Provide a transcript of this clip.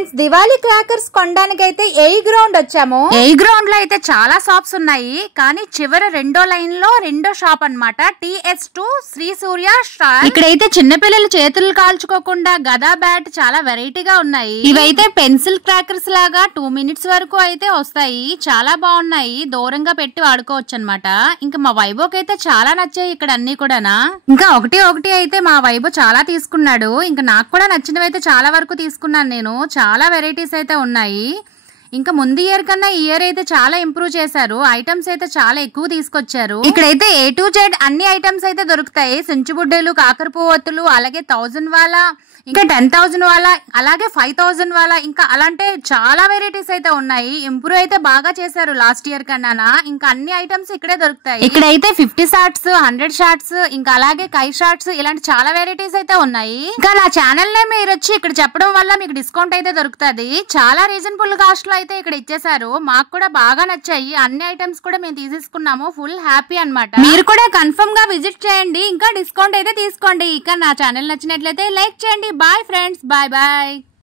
Friends, Diwali crackers కొనడానికైతే ఏ ground వచ్చాము. ఏ ground లో అయితే చాలా షాప్స్ ఉన్నాయి, కానీ చివరి రెండో లైన్ లో రెండో షాప్ అన్నమాట. TS2 శ్రీ సూర్య స్టార్. ఇక్కడైతే చిన్నపిల్లలు చేతులు కాల్చుకోకుండా గదా బ్యాట్ చాలా వెరైటీగా ఉన్నాయి. ఇవైతే పెన్సిల్ క్రాకర్స్ లాగా 2 minutes వరకు అయితే వస్తాయి. చాలా బాగున్నాయి, దూరంగా పెట్టి వాడుకోవచ్చు అనమాట. ఇంకా మా వైభవ్కి అయితే చాలా నచ్చాయి ఇక్కడ అన్ని కూడానా. ఇంకా ఒకటి అయితే మా వైభవ్ చాలా తీసుకున్నాడు. ఇంకా నాకు కూడా నచ్చినవి అయితే చాలా వరకు తీసుకున్నాను నేను. చాలా వెరైటీస్ అయితే ఉన్నాయి. ఇంకా ముందు ఇయర్ కన్నా ఈ ఇయర్ అయితే చాలా ఇంప్రూవ్ చేశారు. ఐటమ్స్ అయితే చాలా ఎక్కువ తీసుకొచ్చారు. ఇక్కడైతే A to Z అన్ని ఐటమ్స్ అయితే దొరుకుతాయి. సించుబుడ్డలు, కాకర పువ్వొత్తులు, అలాగే 1000 వాళ్ళ, ఇంకా 10,000 వాళ్ళ, అలాగే 5,000 వాళ్ళ, ఇంకా అలాంటి చాలా వెరైటీస్ అయితే ఉన్నాయి. ఇంప్రూవ్ అయితే బాగా చేశారు లాస్ట్ ఇయర్ కన్నా. ఇంకా అన్ని ఐటమ్స్ ఇక్కడే దొరుకుతాయి. ఇక్కడైతే 50 షార్ట్స్, 100 షార్ట్స్, ఇంకా అలాగే కై షార్ట్స్, ఇలాంటి చాలా వెరైటీస్ అయితే ఉన్నాయి. ఇంకా నా ఛానల్ నే మీరు వచ్చి ఇక్కడ చెప్పడం వల్ల మీకు డిస్కౌంట్ అయితే దొరుకుతుంది. చాలా రీజనబుల్ కాస్ట్ లో అయితే ఇక్కడ ఇచ్చేసారు. మాకు కూడా బాగా నచ్చాయి. అన్ని ఐటమ్స్ కూడా మేము తీసేసుకున్నాము. ఫుల్ హ్యాపీ అన్నమాట. మీరు కూడా కన్ఫర్మ్ గా విజిట్ చేయండి, ఇంకా డిస్కౌంట్ అయితే తీసుకోండి. ఇక నా ఛానల్ నచ్చినట్లయితే లైక్ చేయండి. Bye friends, bye bye.